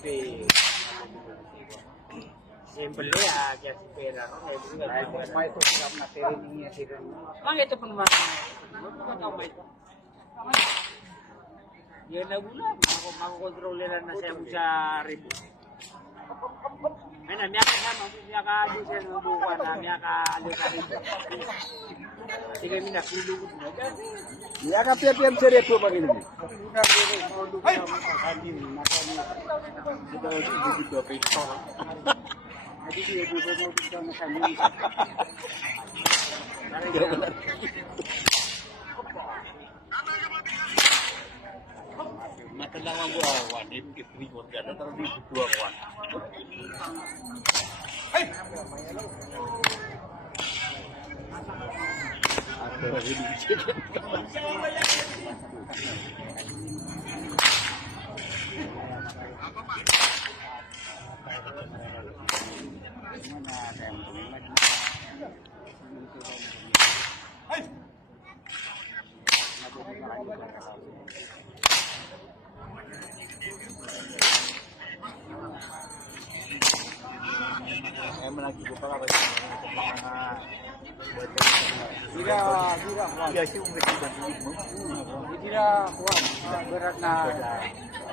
Pe. Simple ya, kaya si pera, no? May ito siram na training niya siram. Mang ito pun naman. Ano tahu ba ito? Yan na bulan, makokontroleran na siya sa rin. May namiya ka siya, mamaya ka di siya nubukan, namiya ka alis sa rin. Sige, minakulugot mo. Ya ka PM sere po bagay naman. Matandang ang buhawan, ikipikot ka na, pero di buhawan. Lagi ko para mga Tidak sih Tidak kuat berat na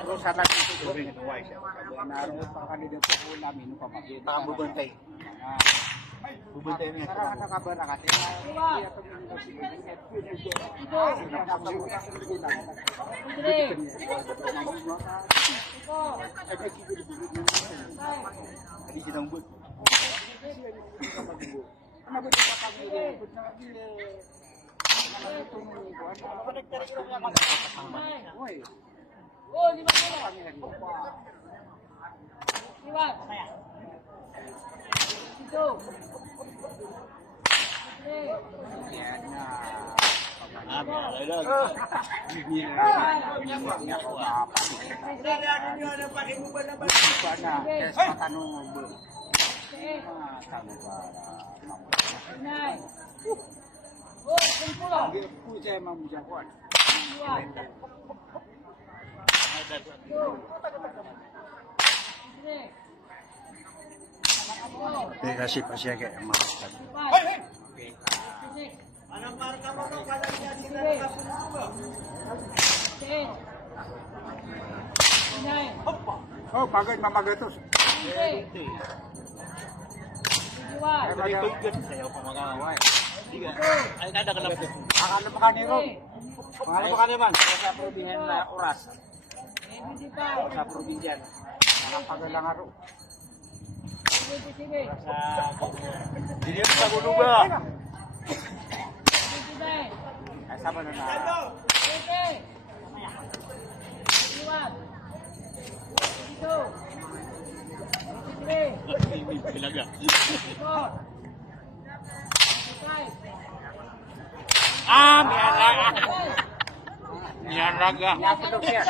urusan lagi itu naroon pa kanina po namin pamagin. bubantay. Bubantay na. Para nakabara kasi. Hindi sinambut. Oh, lima bola. Lima. Itu. Oh, kumpul. Saya mau menjawab. Kasih pasya kayak makan. Oh, pagod mamagatos. Ay, kada ka lang. Akala pa kaniro. Pangalan pa kanina man, sa probinsya na oras. Sa probinsya. Nakapagalang aro. Sa Dili sa Guluba. Ay sama na na. Bilaga. Miaraga. Napilog siya.